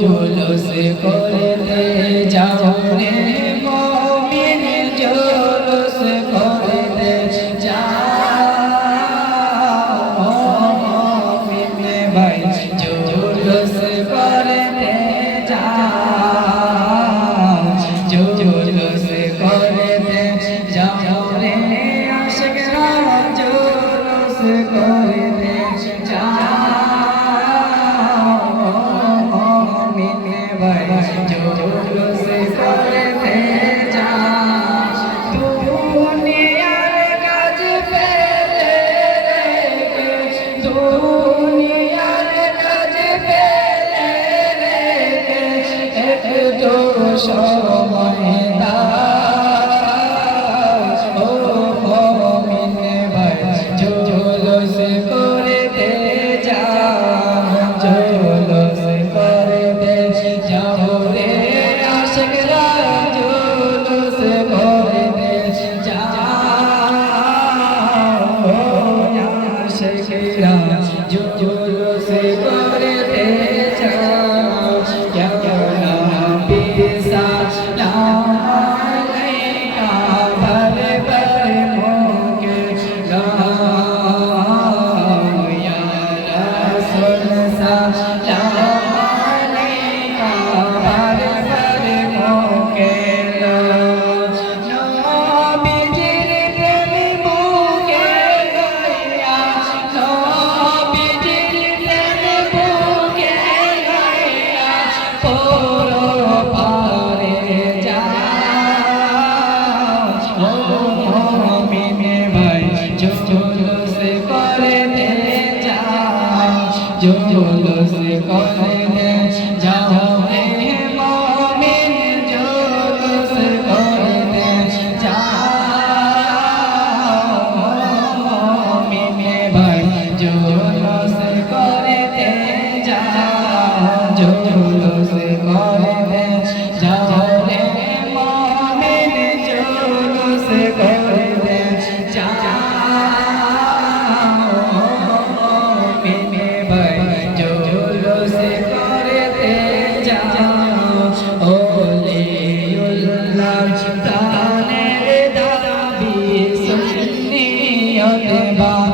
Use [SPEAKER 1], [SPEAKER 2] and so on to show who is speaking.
[SPEAKER 1] জোলসে করতে যাও রে মমিন জোলসে করতে যাও মমিন ভাই জোলসে করতে যাও সবাই जो रस निकाले Jaya